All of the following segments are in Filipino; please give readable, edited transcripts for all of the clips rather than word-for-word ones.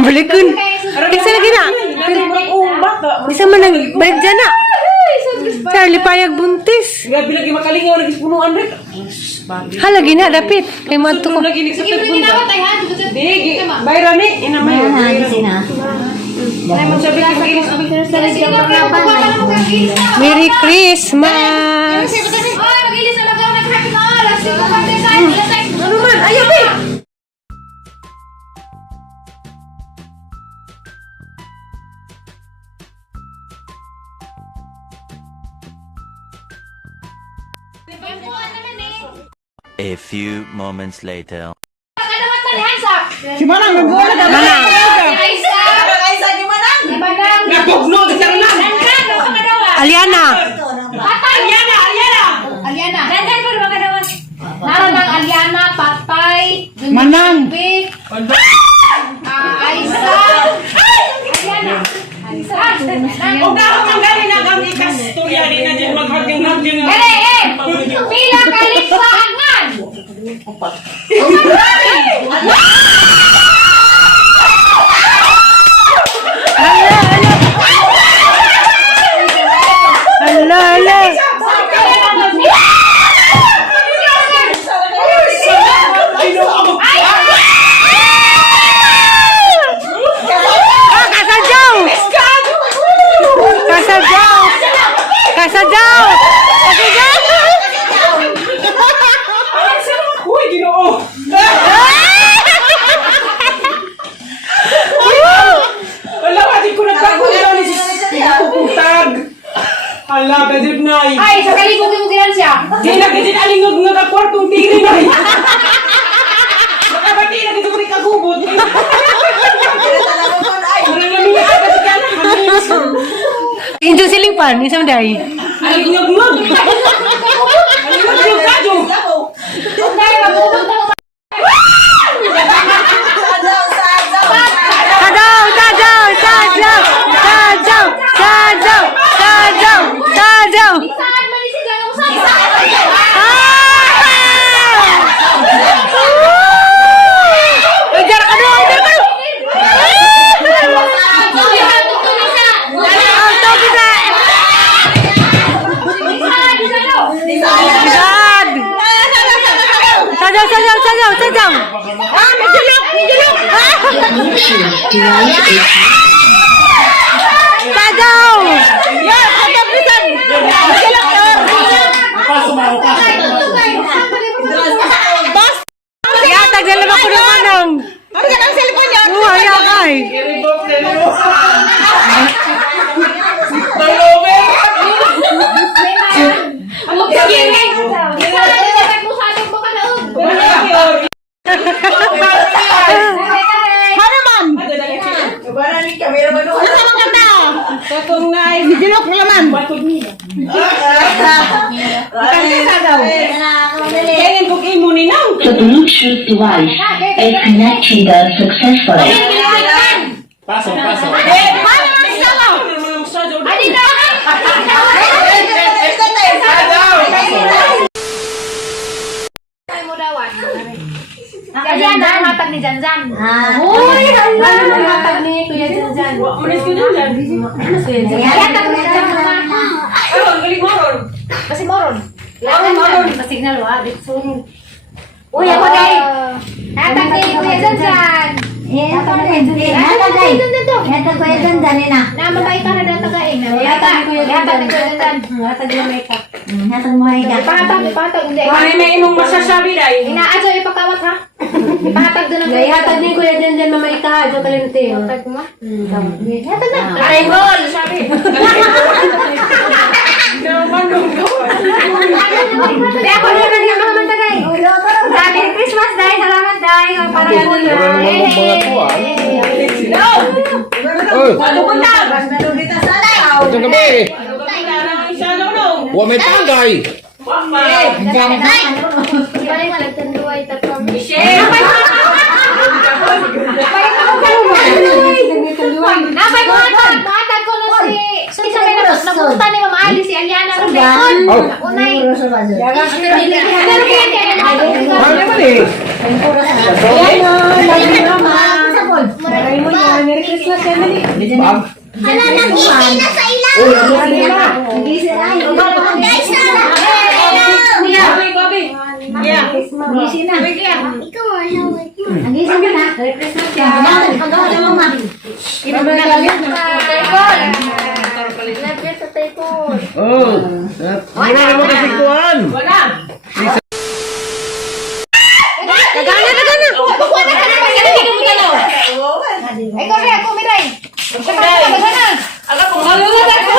Balikun. Kasi lagi na. Bisa man balik dyan na. Charlie payag buntis. Grabe lagi makalingaw lagi punuan rek. Halagi na dapit. Kay madto ko. Lagi ni sa pagpunta. Di, bayra ni ina mayo. Ay mo sabi ko Merry Christmas. ano man, ayaw be. A few moments later. Si Manang nagbuo na Manang. Napugno sa lang. Aliana. Aliana. Naroon ng Aliana, Patay, Manang. Vic, Aisa, Aliana. O ka manggali na kang ikastorya din na diyan maghaging-haging. Pila kalit sa angan. Hala. Kasadyaw. Uy, Ginoo. Wala ka di ko nagkakuha ni puputag. Hala, gadid nay. Ay, sa kaligog mo ginan siya. Di na gadid alingog nga ka kwartong tiri nay. Nakabati na gadid ko ni kagubot. Murang lamiya ka kasi ka na hamis. Injo siling pan, isang day. Alingog. Alingog yung kadyo. Dahil mabubuntang Sajaw. saan manisigang usap. Ujar ka doon. Sajaw. Tag dalam ako ng manang. Ano yan ang cellphone niya? Haya kay. Katong nay, gilok mo naman. Batod niya. Kaya kung imo ni nang. The Bluetooth device is connected successfully. Pasok. Aliana, hatag ni Janjan. Uy, hatag ni Kuya Janjan. Manis ko dyan. Hatag ni Janjan. Ay, ang galing moron. Kasi moron. Signal wa, ditsun. Uy, ako day. Hatag ni Kuya Janjan. Hatag ni Kuya Janjan to. Namabay ka na datagain. Hatag ni Kuya Janjan. Ipatag. Hindi. Pare na imong masasabi day. Inaadyo ipakawat ha. Ipatag doon ang Hatag ni Kuya Janjan mamay ka, jo kalimti. Hatag mo. Hatag na. Aray gol, sabi. Kaya ako naman yung mga matagay. Happy Christmas, Day. Salamat, Day. Para ganun na. Ano ko na? Ito kami. Wa may tagay. Napay ko hatag ko na si isa may napunta ni Mama Ali si Aliana Robinson. Unay. Maray mo yan. Merry Christmas, Emily. Bag. Ala, nag-isin na sa ilang. Nag-isin na. Guys, na. Gabi, gabi. Yeah. Nag-isin na. Ikaw, ayaw. Nag-isin na. Merry Christmas. Pag-ahala mo, ma. Oh. Wala naman kasi kuhan. Wala. Nagana. Ikaw rin, ako, Miray. Alam ko, malulunod ko.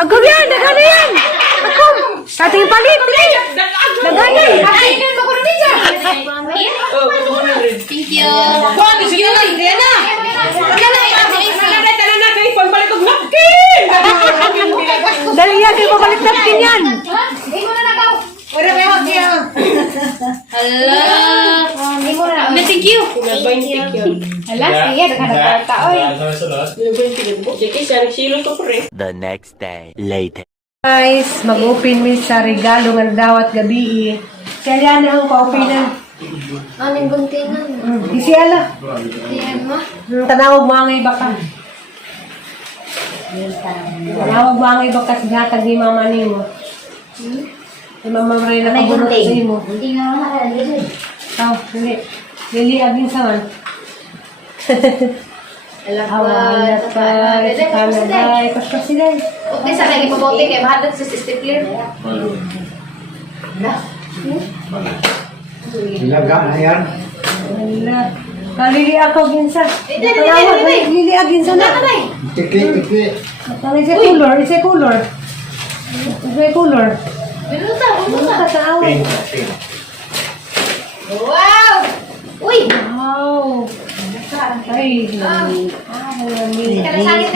Agom yan, nagana yan. Agom. Kating palit. Nagana. Thank you. Dali yan, kayo mabalik napkin yan. Thank you. The next day. Later. Guys, mag-open mi sa regalo ng dawat gabi. Kaya na ang pa-openan. Aling guntingan. Isi ala. Yan mo. Tanawag mo ang iba ka. Tanawag mo ang iba ka sa hatag ni mama ni mo. Si mama Maray na pabunot sa mo. Hindi nga naman. Oh, hindi. Lili agin sa man. Awan na pa. Sa Canada. Ipasya sila. Okay, sa lagi pabuti kay mahadag sa stapler. Ilagam na yan. Wala. Kalili ako ginsa. Tanawag. Lili agin sa na. Tiki. Isa color. Isa color. Binuta. Tanawag. Wow! Uy! Wow. Ay, lami. Sangit.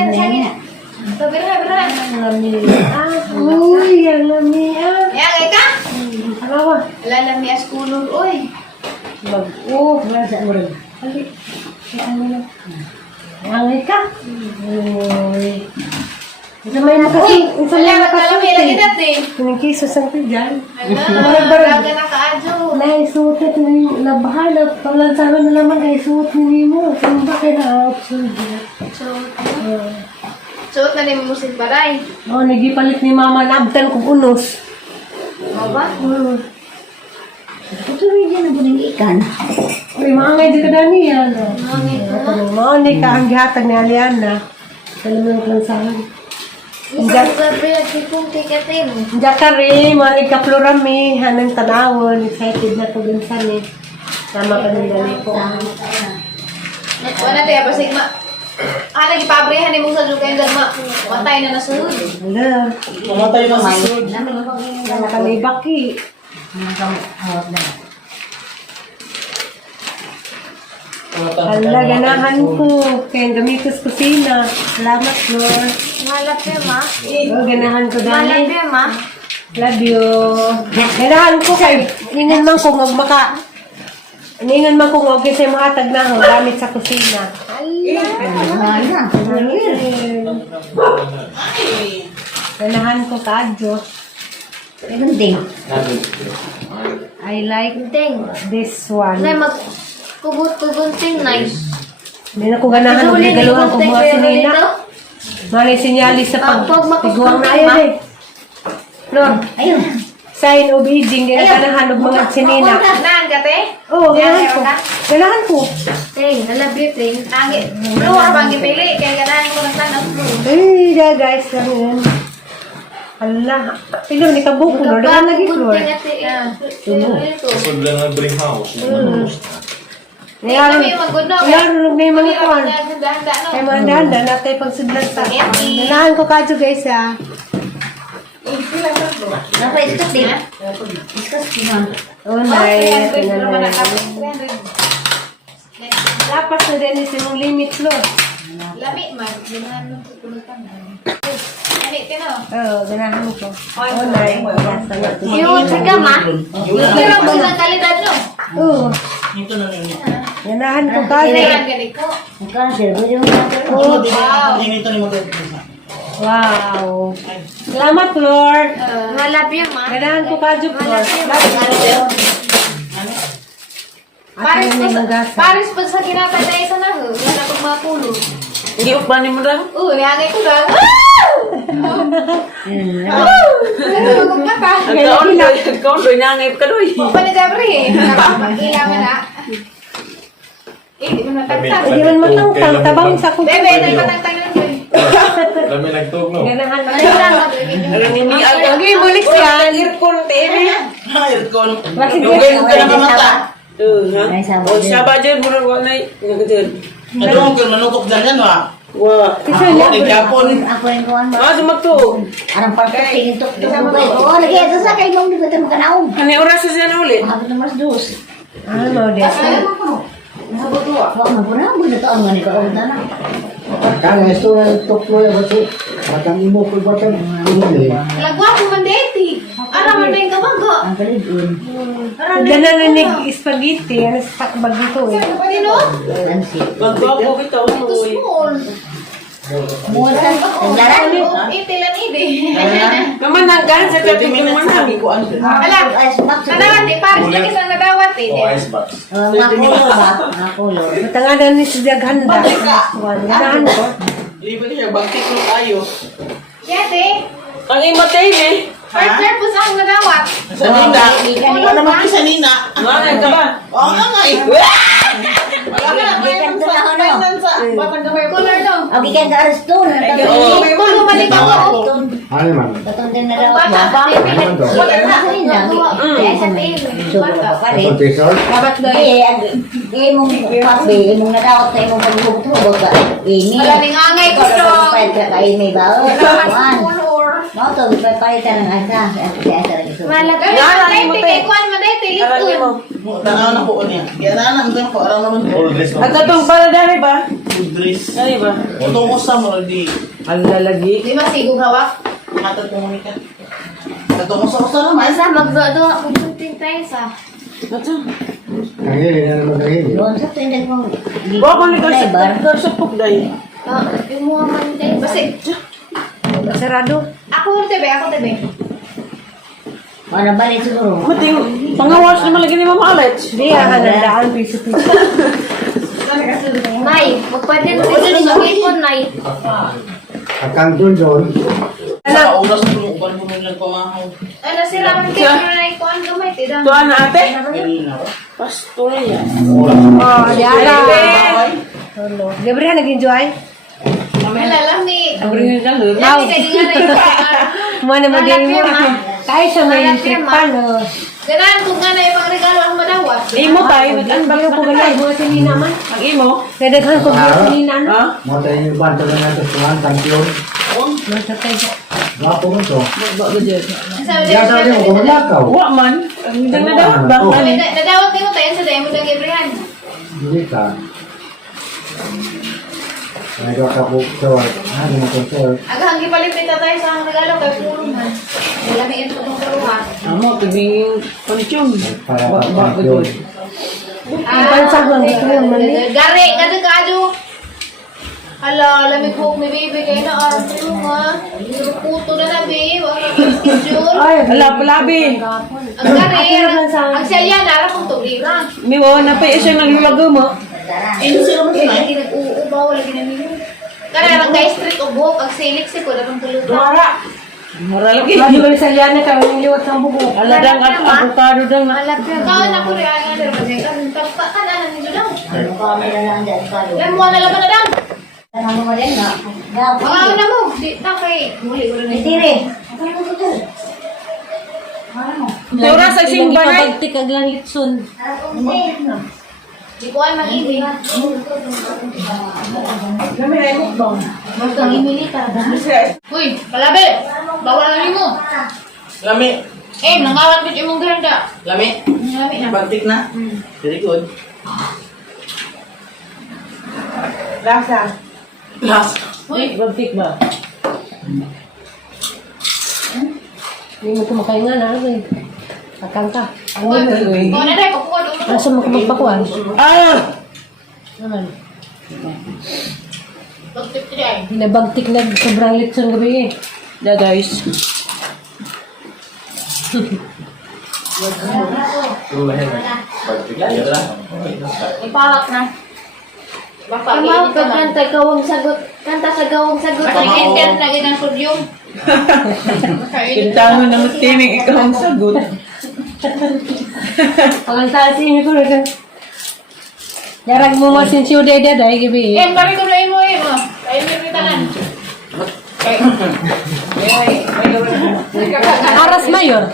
Ito, bira. Lami. Uy, ang lami. Yan, ka? Alawa. Lalami as kulog, uy. Wala sa uran. Ali. Angay ka. Uy. Isa may nakasi. Isa may Lalami lagi nakasuti. natin. Kuning kiso sang tijan. Laga na kaadyo. Naisuot ito yung labahan. Paglansaman na naman ay suot ni mo. Kung bakit na option dyan. Suot na ni Musin Baray. Oh, nagipalit ni mama nabtan kong unos. O ba? Ito rin yan ang buning ikan. Uy, maangay di ka dani yan. Maangay ka ang gihatag ni Aliana. Salam ng lansahan. Isang gabi at sipong tikatin. Diyan ka rin, maangay ka plurami. Hanang tanawon. Excited na to ginsan eh. Tama ka ng dali ko. Wala tayo, pasigma. Lagi pabrihan ni mong sa lukay dagma. Matay na nasunod. Wala. Mamatay na si Sud. Wala ka may baki. Hala, ganahan ko. Kaya gamitos kusina. Salamat, Lord. Malap yun, ma. Oh, ganahan ko Malap dali. yun, ma. Love you. Ganahan ko kay iningan man kung maka iningan man kung okay sa mahatag na ako gamit sa kusina. Ganahan ko kadyo. I like Ting. this one. Nay, magkugot-kugunting, nice. Hindi na ko ganahan ng regaluhan ko mga sinina. Mga sinyalis sa pagtiguang na ayun eh. No, Ayun. sign of aging, ganahan ng mga sinina. Naan ka, te? Oo, ganahan ko. Ganahan ko. Ting, nalab yun, ting. Angit. Blue, bang gipili. Kaya ganahan ko ng tanong blue. Ay, guys, lang yan. Hala, ilo ni kabuko, Lord. Ano lagi, Lord? Sobrang nag-bring house. Ngayon, Kami magundog. ngayon, may mga kuhan. Danda, no? Kaya mga danda, natin pagsudlan sa. Ganahan ko kadyo, guys, ha. Apa ito din? Discuss din. Oh, nice. Lapas na din yung limit, Lord. Lami, man. Ganahan mo pupulutan. Lami, tino. Oo, ganahan ko. Oh, nice. Yes, Yung ka, ma. Pero mo lang kalidad, no? Oo. Ito na yun. Ganahan ko kasi. Wow. Salamat, Lord. Malap yan, ma. Ganahan ko kasi, Lord. Paris Paris pag sa kinapatay sa naho, wala kong mapulo. Hindi upanin mo lang. Nangay ko lang. Kaon doy nangay ka doy. Panidabri eh. Kailangan na. Di mo natagtag. Hindi man matangtang, tabang sa kuko. Bebe, nagpatagtag lang yun. Dami nagtog no. Ganahan mo. Alam ni mi aga. Lagi bulik yan. Earphone TV. Bakit Yung ganun ka na yan? mamata. O siya ba dyan mo nang wanay. Nagdyan. Ano kung manutok dyan yan, wa? Wa. Kasi Ako, lang. nagkapon. Ako yung kuhan mo. Sumagto. Arang pagkatingin to. Oo, lagi ito sa kayo mong dito mo kanaong. Ano oras sa siya na ulit? Habang na mas dos. Ano, Desa? Wag mo po na, buto to ang ganito ang tanah. Kaya ito na tuklo yan kasi batang imo ko batang imo. Lagwa ko man deti. Ara man na yung kabago. Ang kalidun. Ganahan ni spaghetti. Ano sa takbag dito eh. Sino? Lansi. Pagbago kita Ito unoy. small. Musa, naglaran. Itilan ide. Naman nanggan sa kapit ng manang. Ala, kadawat eh. Paris na kisang kadawat eh. O icebox. Mga kulo ba? Mga kulo. Matangadan ni si Daghanda. Ganahan ko. Hindi ba niya bakit ko tayo? Yate. Ang imatay eh. First purpose ang kadawat. Sa Nina. Ano naman kayo sa Nina? Manay ka ba? Oo nga nga eh. Gikan to na ano. Color daw. O gikan ka aras to. Kulo balik ako. Ano man? Katong din na daw Bata, ba? baby. Wala na sa inyo. Kaya sa TV. Bata. Professor? Dapat na Imong papi, imong nadawat na imong paghugot ba? Ini. Malaming angay ko to. Kaimi ba? Kuan. Color. Mo to palitan ng asa. Asa lagi so. Malagay Yan, na dahil mo, kay Kwan man dahil Aralin mo. likod. Tanaw na po niya. Kaya na naman po araw naman po. All dress At no. atong para dari ba? Dress. Dari ba? Utong usa mo di Ang lalagi. Di ba sigong hawak? matag komunika. Atong usa naman. Asa magdodo ako shooting tayo sa. Ato. Kaya na naman kaya. Doon sa tindig mo. Wa ko ni ka sa pugday. Yung mga man tayo. Basi. sarado. Ako tebe, ako tebe. Mana balik siguro. Mating pangawas naman lagi ni Mama Alex. Hindi, hanandaan, piso-piso. Nay, magpwede ko dito sa ipon, Nay. Akang doon. Anak. Sa oras ko uban ko lang kumahaw. Ano sila man kayo na ipon, gamay, tidang. Tuan na ate. Ganina. Pastor yan. Oh, diara. Gabriel, nag-enjoy? Malalami. Abring ka lur. Lami ka din nga na Mga naman din mo. Kahit sa may Malapit, trip ma. pa, no? Ganaan kung nga na yung mga regalo ang madawat. Imo tayo, ang Bago ko bagay ganyan, mga sinina man. Ang imo? Nadaghan ko mga sinina, no? Ha? Mo tayo yung banto na natin tuwan kampiyon. Nasa tayo. Gapo mo to. Sabi Diya sa mo kumulakaw. Wa man. Ang hindi na daw. Bakal. nadawat din mo tayo sa demo ng Gabriel. Hindi ka. Nagawa ka po sa ano mo to sir. Agang gipalit tayo sa mga regalo kay puro man. Malami ito itong karuha. Amo tabing panchong. Para Wa pa gud. Ang pansahon, gusto mo mali. Gari, kada kado. Hala, lamig hok ni baby kayo na arang tayo ha. Puto na na babe. Wala ka schedule. Ay, Ala palabi. Ang gari, ang selya na arang kong tubiran. Mi wa na pa siya naglulago mo. Lagi nag-uubaw, lagi namin. Karang guys, street o buhok, ang silik si ko, lapang tulog. Mara. Mara lagi. Madi ba sa liana ka, yung liwat ng buko. Ala dang at avocado dang. Kawan ako rin ang ano, kasi tapos ka na nito daw. Ano ka mo na lang dyan ka. Yan mo na laban na daw. Ano mo din na? Mga ano mo, di na kay. Muli ko rin. Tire. Ano mo to? Tura sa simba na. Pagtik ang langit sun. Di ko ay mag-ibig. Kami na yung mukbang. Basta ang imilita. Uy, palabi! Bawal na mo. Lami. Nangawat ko yung mong ganda. Lami. Lami na. Bantik na. Very good. Lasa. Last. Uy, bagtik ba? Hindi mo kumakain nga na, ano eh. Akang ka. Ang Uy, mo eh. kung na tayo, papukan. Nasa mo kumagpakuan. Ah! Naman. Bagtik ko dyan. Binabagtik na sobrang litson gabi eh. Yeah, guys. Tulahin na. Pagpigyan na. Ipawak na. Baka Kamao iinit ka ka na. kanta gawang sagot. Kanta sa gawang sagot. Nag-enter lagi ng sodyum. Kintahan na matinig ikaw ang sagot. Pangantaan sa inyo ko rin. Yarag mo masin siyo dede dahil gabi eh. Bari ko na mo eh mo. Kayo may ritanan. Aras mayor.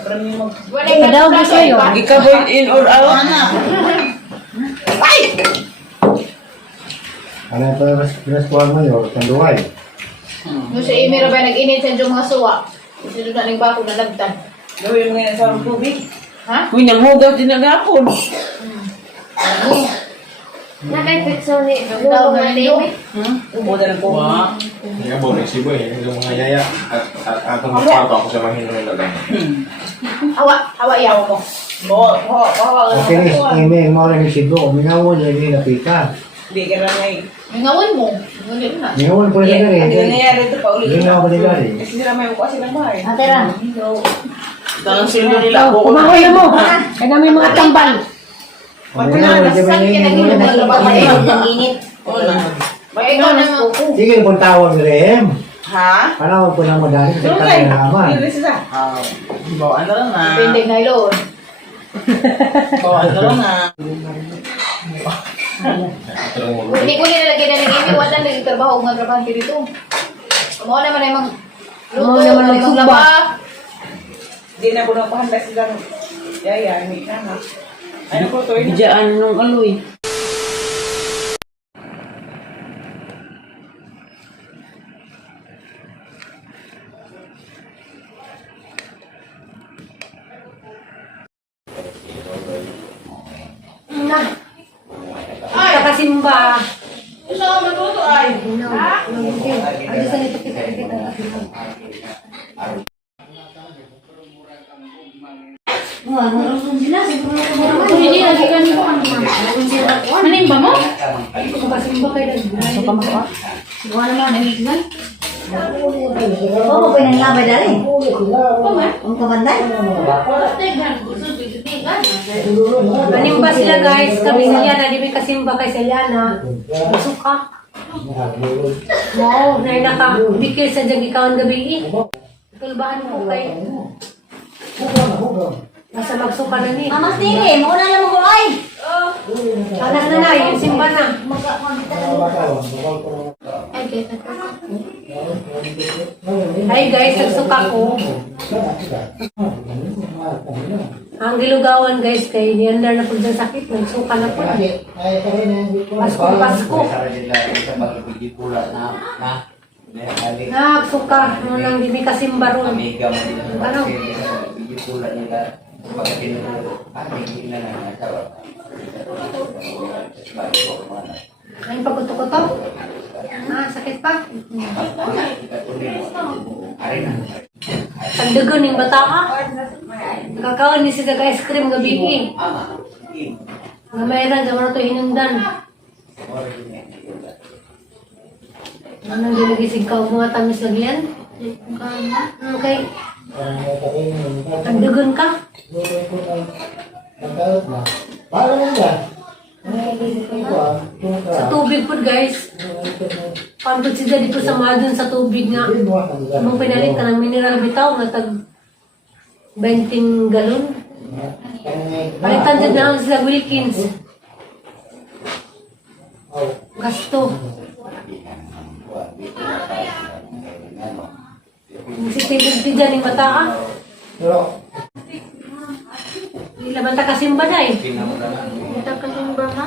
Wala Daw gusto mayor. Ikaw boy in or out? Ano ito yung pinaskuhan mo yun? Tanduay. No sa imira ba nag-init sa mga suwa. Kasi doon na nagbako na lagtan. Gawin mo ngayon sa tubig. Ha? Uy, nanghugaw din ang hapon. Naka-infection ni Daw Lolo na Mateo. Ubo na lang po. Hindi ka boring si Boy. Yung mga yaya. At atong magpato ako sa mahino nila lang. Hawa yaw mo. Hawa Okay, may mga rin si Bro. Minawon niya yung napita. Hindi ka lang ngayon. Mingawan mo. Ngunit na. Minawon po nila rin. Ano nangyari ito pa ulit? Hindi na ako nila rin. Kasi sila may upo silang bahay. Atera. Tanong sila nila. Oh, kumahoy na mo. Kaya namin mga tambal. Minawon niya ba yung Ang init. Ba ikaw na mo. sige po tawag ni Rehem. Ha? Panawag po na mo dahil sa Tulay. kanya naman. Hindi sila. Bawaan na lang na. Pindig na iloon. Bawaan na lang na. Hindi ko nilalagay na ng imi. Wala na trabaho ng trabaho dito. Kumawa naman ay mga Kumawa luto, naman ay ng mga sumba. laba. Hindi na ko nang pahanda silang yaya. May kana. Ano po ito? Bidyan nung aloy. Kakasimba. Gusto ko matuto ay. Hindi lagi ka nito ano man. Manimba mo? Kakasimba kayo. Gawa naman ang ilan. Oo, pinanglabay dali. Ang kabanday. Manimba sila guys. Kami sa Liana. Di may kasimba kay sa Liana. Masuka. Wow, na nakabikil sa dyan ikaw ang gabi eh. Tulbahan ko kay. Nasa magsuka na ni. Mamas tiri, mauna lang mo ko ay. Anak na na, yung simba na. Hi guys, nagsuka ko. Ang gilugawan guys kay niandar na po dyan sakit. Nagsuka na po. Pasko. Nagsuka. Nang hindi kasimba ron. Ano? Ang pagkuto-kuto? Sakit pa? Pagdagon yung bata ka? Nakakawan ni siya ice cream gabi eh. Ngamayran, gawin ito hinundan. Anong ginagisig ka mga tamis lagi yan? Okay. Pagdagon ka? Paano mo yan? Sa tubig po guys. Pantod si Daddy po sa mga dun sa tubig nga. Nung pinalit ka ng mineral bitaw na tag 20 galon. Palitan dyan na lang sila Wilkins. Gasto. Si Tibig dyan yung bata ka. Ilaban ta kasimba na eh. Ito kasimba ha?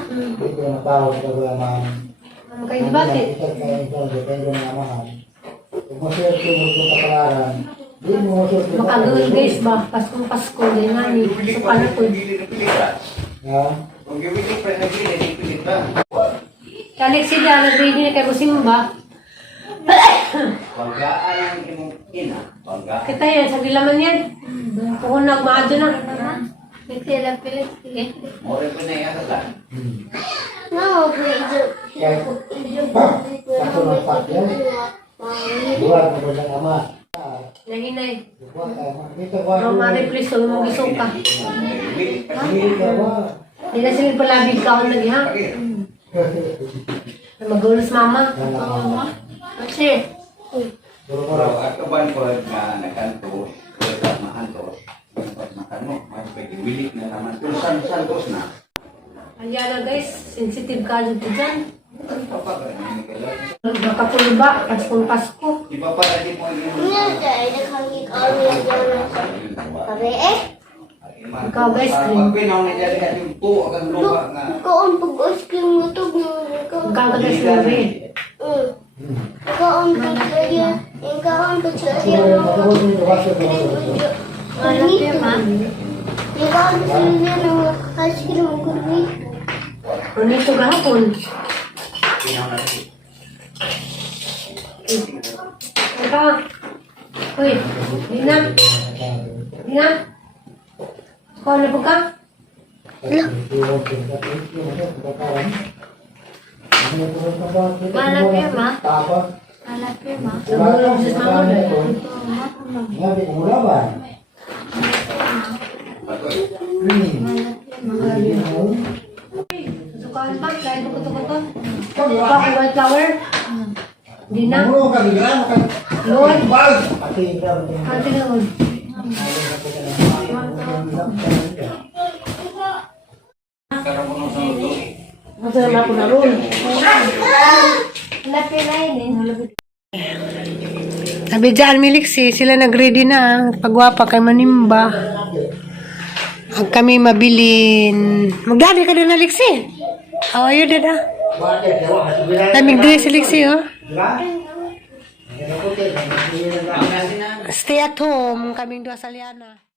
Ano kayo bakit? Makagawin guys ba? Pasko din nga ni. So paano po? Kalik sila, nag-ready na kayo simba. Kita yan, sa dilaman yan. Kung nagmaado na. Pitila pilit. Satu nampak ya. Dua kemudian ama. Nahinay. Dua ama. Kita buat. Romari, please, huwag mong isuka. Kita buat. Hindi na sila palabig ka ako lagi, ha? Magulos, mama. Kasi, Kalau akaban ko na nakanto, kulit mahanto, makan mo, mas pwede wilik na naman. Kung santos na, ayan na guys, sensitive ka dito dyan. ito pa ba? Nakapulba, Paskong Pasko. Ipaparati mo yung Ikaw, guys, Pag pinaw na dyan yung po, agang lupa nga. Ikaw ka guys, Ruby. Nito gahapon. Ika. Uy, di na. Di na. Kau na po ka? Malap yun, ma. Apa? Malap yun, ma. Nagulong sa mama na. Ngabi kumulaban. Susukaan pa, kahit bukuto-kuto. Ika ko white flower. Di na. Mulu kan geram kan. Lord. Bal. Pati geram. Kanti na mo. Masaya na ako na ron. Malap yun na yun. Sabi dyan, Miliksi, sila nag-ready na. Pagwapa kay Manimba. Ang kami mabilin. Magdali ka na, Liksi. How are you, Dada? Lamig din si Liksi, oh. Stay at home, kaming dua sa Liana.